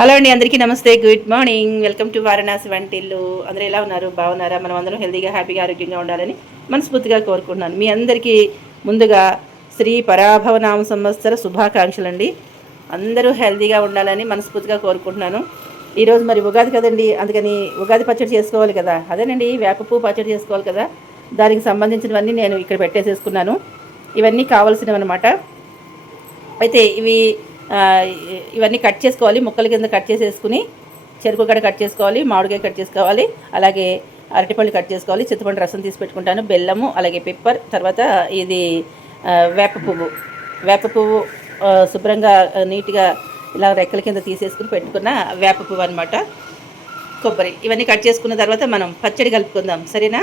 Hello అండి, అందరికీ నమస్తే. Good morning. Welcome to Varanasi వంటిల్లు. అందరూ ఎలా ఉన్నారు? బాగున్నారా? మనం అందరం హెల్తీగా, హ్యాపీగా, ఆరోగ్యంగా ఉండాలని మనస్ఫూర్తిగా కోరుకుంటున్నాను. మీ అందరికీ ముందుగా శ్రీ పరాభవనామ సంవత్సర శుభాకాంక్షలు అండి. అందరూ హెల్తీగా ఉండాలని మనస్ఫూర్తిగా కోరుకుంటున్నాను. ఈరోజు మరి ఉగాది కదండి, అందుకని ఉగాది పచ్చడి చేసుకోవాలి కదా. అదేనండి, వేప పువ్వు పచ్చడి చేసుకోవాలి కదా. దానికి సంబంధించినవన్నీ నేను ఇక్కడ పెట్టేసేసుకున్నాను. ఇవన్నీ కావాల్సినవి అనమాట. అయితే ఇవన్నీ కట్ చేసుకోవాలి. ముక్కల కింద కట్ చేసేసుకుని చెరుకు గడ కట్ చేసుకోవాలి, మామిడికాయ కట్ చేసుకోవాలి, అలాగే అరటిపళ్ళు కట్ చేసుకోవాలి, చింతపండు రసం తీసి పెట్టుకుంటాను, బెల్లము, అలాగే పెప్పర్, తర్వాత ఇది వేప పువ్వు శుభ్రంగా నీట్గా ఇలా రెక్కల కింద తీసేసుకుని పెట్టుకున్న వేప పువ్వు అనమాట, కొబ్బరి, ఇవన్నీ కట్ చేసుకున్న తర్వాత మనం పచ్చడి కలుపుకుందాం. సరేనా?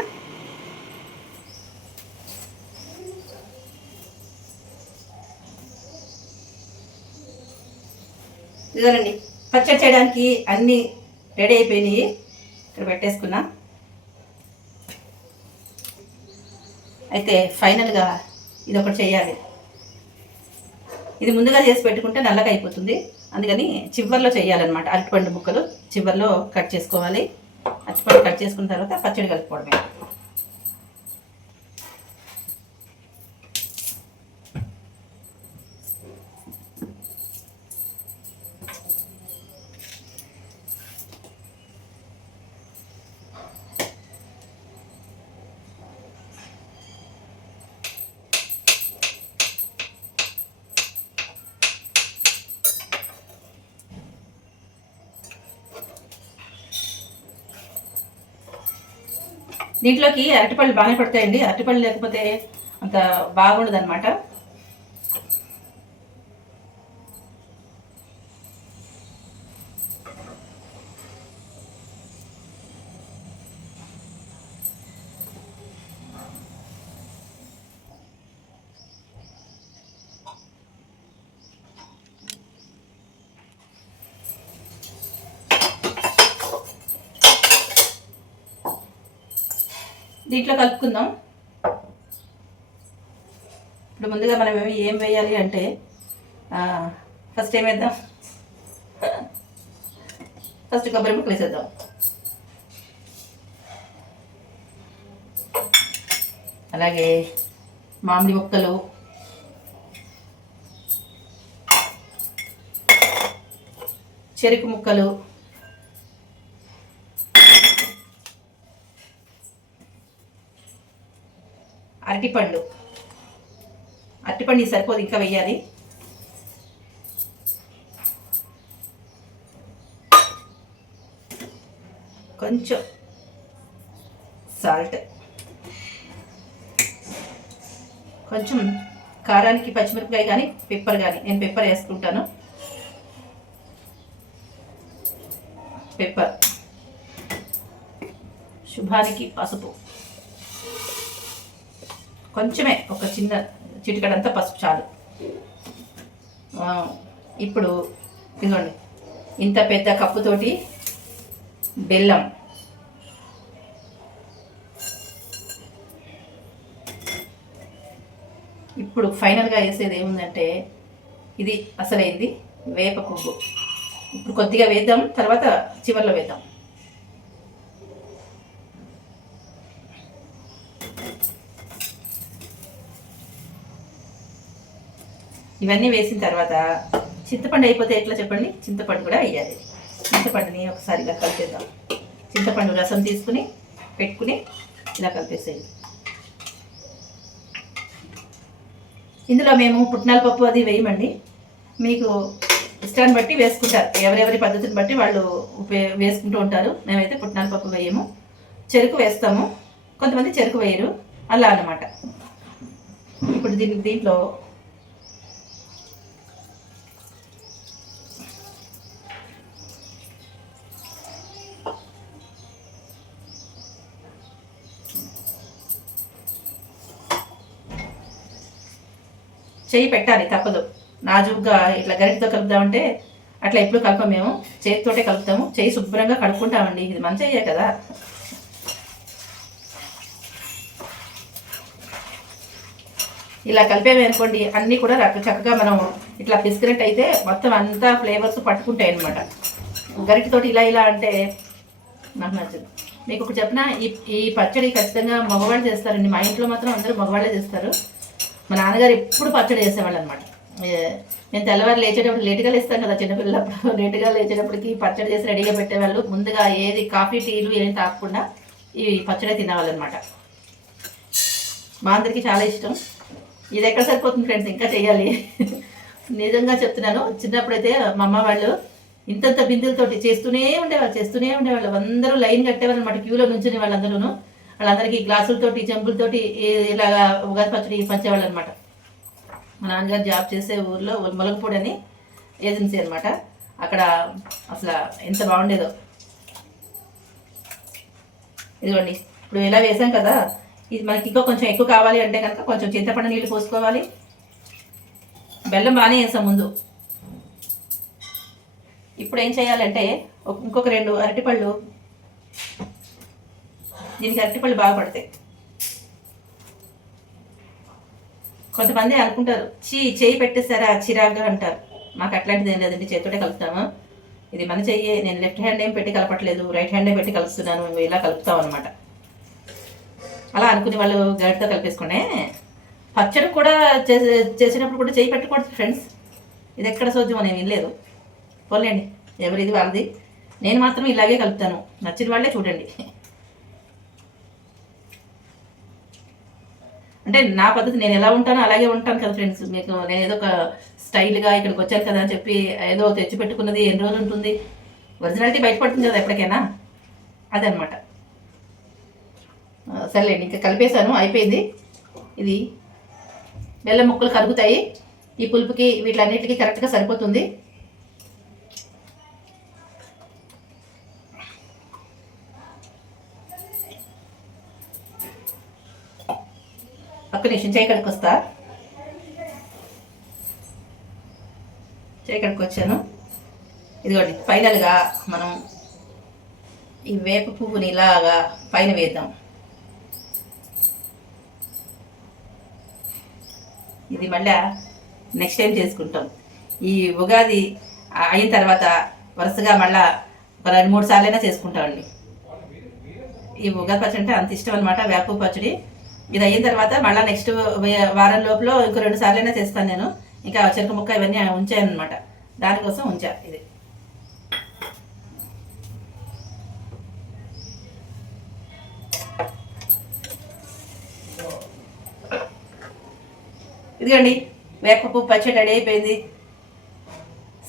ఇదిగోనండి, పచ్చడి చేయడానికి అన్నీ రెడీ అయిపోయినాయి. ఇక్కడ పెట్టేసుకున్నా. అయితే ఫైనల్గా ఇది ఒకటి చేయాలి. ఇది ముందుగా చేసి పెట్టుకుంటే నల్లగా అయిపోతుంది. అందుకని చివర్లో చేయాలన్నమాట. అరటిపండు ముక్కలు చివర్లో కట్ చేసుకోవాలి. అరటిపండు కట్ చేసుకున్న తర్వాత పచ్చడి కలుపుకోవడమే. దీంట్లోకి అరటిపళ్ళు బాగానే పడతాయండి. అరటిపళ్ళు లేకపోతే అంత బాగుండదు అనమాట. దీంట్లో కలుపుకుందాం. ఇప్పుడు ముందుగా మనం ఏం వేయాలి అంటే ఫస్ట్ ఏం వేద్దాం? ఫస్ట్ కొబ్బరి ముక్కలు వేసేద్దాం. అలాగే మామిడి ముక్కలు, చెరుకు ముక్కలు, అరటిపండు సరిపోదు, ఇంకా వేయాలి. కొంచెం సాల్ట్, కొంచెం కారానికి పచ్చిమిరపకాయ కానీ పెప్పర్ కానీ, నేను పెప్పర్ వేసుకుంటాను. పెప్పర్, శుభానికి పసుపు, కొంచెమే ఒక చిన్న చిటికడంతా పసుపు చాలు. ఇప్పుడు ఇదిగోండి, ఇంత పెద్ద కప్పుతోటి బెల్లం, ఇప్పుడు ఫైనల్గా వేసేది ఏముందంటే ఇది అసలైంది వేప పువ్వు. ఇప్పుడు కొద్దిగా వేద్దాం, తర్వాత చివర్లో వేద్దాం. ఇవన్నీ వేసిన తర్వాత చింతపండు అయిపోతే ఎట్లా చెప్పండి, చింతపండు కూడా వేయాలి. చింతపండుని ఒకసారి ఇలా కలిపేద్దాం. చింతపండు రసం తీసుకుని పెట్టుకుని ఇలా కలిపేసేది. ఇందులో మేము పుట్నాల పప్పు అది వేయమండి, మీకు ఇష్టాన్ని బట్టి వేసుకుంటారు. ఎవరెవరి పద్ధతిని బట్టి వాళ్ళు వేసుకుంటూ ఉంటారు. మేమైతే పుట్నాల పప్పు వేయము, చెరుకు వేస్తాము. కొంతమంది చెరుకు వేయరు, అలా అన్నమాట. ఇప్పుడు దీంట్లో చెయ్యి పెట్టాలి, తప్పదు. నాజుగ్గా ఇట్లా గరిటతో కలుపుదామంటే అట్లా ఎప్పుడు కలపం, మేము చేతితోటే కలుపుతాము. చెయ్యి శుభ్రంగా కడుక్కుంటామండి, ఇది మన చెయ్యే కదా. ఇలా కలిపేవి అనుకోండి, అన్నీ కూడా చక్కగా మనం ఇట్లా పిసికినట్టు అయితే మొత్తం అంతా ఫ్లేవర్స్ పట్టుకుంటాయి అన్నమాట. గరిటతోటి ఇలా ఇలా అంటే నాకు నచ్చదు. మీకు ఒకటి చెప్పిన, ఈ పచ్చడి ఖచ్చితంగా మగవాళ్ళు చేస్తారండి. మా ఇంట్లో మాత్రం అందరూ మగవాళ్ళే చేస్తారు. మా నాన్నగారు ఎప్పుడు పచ్చడి చేసేవాళ్ళు అనమాట. నేను తెల్లవారు లేచేటప్పుడు లేటుగా లేస్తాను కదా, చిన్నపిల్లప్పుడు లేటుగా లేచేటప్పటికి పచ్చడి చేసి రెడీగా పెట్టేవాళ్ళు. ముందుగా ఏది కాఫీ టీలు ఏం తాగకుండా ఈ పచ్చడి తినేవాళ్ళు అనమాట. మా అందరికీ చాలా ఇష్టం. ఇది ఎక్కడ సరిపోతుంది ఫ్రెండ్స్, ఇంకా చేయాలి. నిజంగా చెప్తున్నాను. చిన్నప్పుడైతే మా అమ్మ వాళ్ళు ఇంతంత బిందులతోటి చేస్తూనే ఉండేవాళ్ళు. అందరూ లైన్ కట్టేవాళ్ళు అనమాట, క్యూలో నుంచునే వాళ్ళందరూ. వాళ్ళందరికీ గ్లాసులతోటి చెంబులతోటి ఇలాగా ఉగాది పచ్చడి పంచేవాళ్ళు అనమాట. మా నాన్నగారు జాబ్ చేసే ఊర్లో మొలగపూడి అని ఏజెన్సీ అనమాట. అక్కడ అసలు ఎంత బాగుండేదో. ఇదిగోండి, ఇప్పుడు ఇలా వేసాం కదా, ఇది మనకి ఇంకా కొంచెం ఎక్కువ కావాలి అంటే కనుక కొంచెం చింతపండు నీళ్ళు పోసుకోవాలి. బెల్లం బాగానే వేసాం ముందు. ఇప్పుడు ఏం చేయాలంటే ఇంకొక 2 అరటిపళ్ళు, దీనికి అరటిపళ్ళు బాగా పడతాయి. కొంతమంది అనుకుంటారు చేయి పెట్టేస్తారా చిరాగ్గా అంటారు. మాకు అట్లాంటిది ఏం లేదండి, చేతితోటే కలుపుతాము. ఇది మన చెయ్యి, నేను లెఫ్ట్ హ్యాండ్ ఏం పెట్టి కలపట్లేదు, రైట్ హ్యాండే పెట్టి కలుపుతున్నాను. మేము ఇలా కలుపుతాం అనమాట. అలా అనుకునే వాళ్ళు గరిటతో కలిపేసుకునే. పచ్చడి కూడా చేసినప్పుడు కూడా చేయి పెట్టకూడదు ఫ్రెండ్స్. ఇది ఎక్కడ సోద్యం అని వినలేదు. పోలేండి, ఎవరిది వాళ్ళది. నేను మాత్రం ఇలాగే కలుపుతాను. నచ్చిన వాళ్ళే చూడండి. అంటే నా పద్ధతి, నేను ఎలా ఉంటానో అలాగే ఉంటాను కదా ఫ్రెండ్స్. మీకు నేను ఏదో ఒక స్టైల్గా ఇక్కడికి వచ్చాను కదా అని చెప్పి ఏదో తెచ్చి పెట్టుకున్నది ఎన్ని రోజులు ఉంటుంది, ఒరిజినాలిటీ బయటపడుతుంది కదా ఎప్పటికైనా, అదనమాట. సర్లేండి, ఇంకా కలిపేశాను, అయిపోయింది. ఇది బెల్లం ముక్కలు కరుగుతాయి. ఈ పులుపుకి వీటిలన్నిటికీ కరెక్ట్గా సరిపోతుంది. ఒక్క నిమిషం చేయి కడుక్కొస్తా. చేయి కడుక్కొచ్చాను. ఇదిగోండి, ఫైనల్గా మనం ఈ వేప పువ్వుని ఇలాగా పైన వేద్దాం. ఇది మళ్ళీ నెక్స్ట్ టైం చేసుకుంటాం. ఈ ఉగాది అయిన తర్వాత వరుసగా మళ్ళీ 2-3 సార్లైనా చేసుకుంటామండి. ఈ ఉగాది పచ్చడి అంటే అంత ఇష్టం అనమాట, వేప పచ్చడి. ఇది అయిన తర్వాత మళ్ళీ నెక్స్ట్ వారం లోపల ఇంకో 2 సార్లైనా చేస్తాను నేను. ఇంకా చెరుకు ముక్క ఇవన్నీ ఉంచాను అనమాట, దానికోసం ఉంచా. ఇది ఇదిగోండి, వేపపు పచ్చడి రెడీ అయిపోయింది.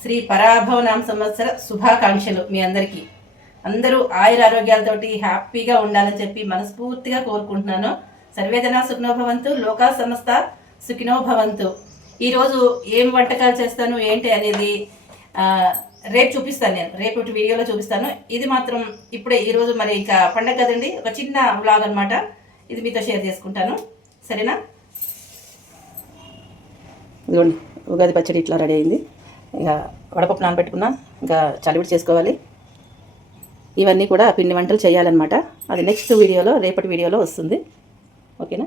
శ్రీ పరాభవనామ సంవత్సర శుభాకాంక్షలు మీ అందరికీ. అందరూ ఆయురారోగ్యాలతోటి హ్యాపీగా ఉండాలని చెప్పి మనస్ఫూర్తిగా కోరుకుంటున్నాను. సర్వేజన సుఖినో భవంతు, లోకా సమస్త సుఖినో భవంతు. ఈరోజు ఏం వంటకాలు చేస్తాను ఏంటి అనేది రేపు చూపిస్తాను, నేను రేపటి వీడియోలో చూపిస్తాను. ఇది మాత్రం ఇప్పుడే, ఈరోజు మరి ఇంకా పండగ కదండి, ఒక చిన్న వ్లాగ్ అనమాట. ఇది మీతో షేర్ చేసుకుంటాను, సరేనా? ఇదిగోండి, ఉగాది పచ్చడి ఇట్లా రెడీ అయింది. ఇక వడపప్పు నానబెట్టుకున్నా, ఇంకా చలివిడి చేసుకోవాలి. ఇవన్నీ కూడా పిండి వంటలు చేయాలన్నమాట. అది నెక్స్ట్ వీడియోలో, రేపటి వీడియోలో వస్తుంది. ఓకేనా?